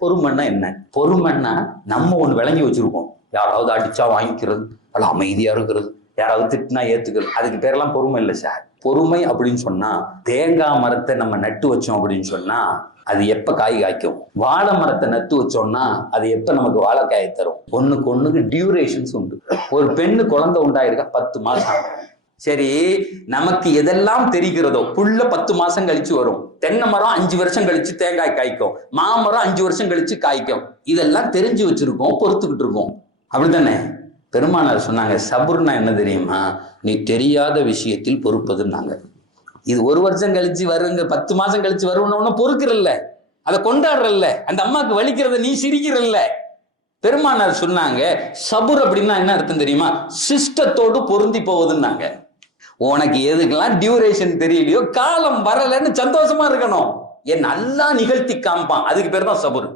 பொறுமைன்னா என்ன? பொறுமைன்னா நம்ம ஒண்ணு விளங்கி வச்சிருக்கோம். யாராவது அடிச்சா வாங்கிக்கிறது, அல்ல அமைதியா இருக்கிறது, யாராவது திட்டினா ஏத்துக்கிறது, அதுக்கு பேரெல்லாம் பொறுமை இல்லை சார். பொறுமை அப்படின்னு சொன்னா, தேங்காய் மரத்தை நம்ம நட்டு வச்சோம் அப்படின்னு சொன்னா அது எப்ப காய் காய்க்கும்? வாழை மரத்தை நட்டு வச்சோம்னா அது எப்ப நமக்கு வாழைக்காயை தரும்? ஒண்ணுக்கு டியூரேஷன்ஸ் உண்டு. ஒரு பெண்ணு குழந்தை உண்டாயிருக்கா 10 மாசம். சரி, நமக்கு எதெல்லாம் தெரிகிறதோ, புல்ல 10 மாசம் கழிச்சு வரும், தென்னை மரம் 5 வருஷம் கழிச்சு தேங்காய் காய்க்கும், மாமரம் 5 வருஷம் கழிச்சு காய்க்கும், இதெல்லாம் தெரிஞ்சு வச்சிருக்கோம், பொறுத்துக்கிட்டு இருக்கோம். அப்படித்தானே? பெருமானார் சொன்னாங்க, சபுர்னா என்ன தெரியுமா? நீ தெரியாத விஷயத்தில் பொறுப்பதுன்னாங்க. இது 1 வருஷம் கழிச்சு வருங்க, 10 மாசம் கழிச்சு வரும்னு பொறுக்கிறல்ல, அதை கொண்டாடுறல்ல, அந்த அம்மாவுக்கு வலிக்கிறத நீ சிரிக்கிறல்ல. பெருமானார் சொன்னாங்க, சபுர் அப்படின்னா என்ன அர்த்தம் தெரியுமா? சிஸ்டத்தோடு பொருந்தி போவதுன்னாங்க. உனக்கு எதுக்கெல்லாம் டியூரேஷன் தெரியலையோ, காலம் வரலன்னு சந்தோஷமா இருக்கணும். என் நல்லா நிகழ்த்தி காமிப்பான், அதுக்கு பேர் தான் சபுர்.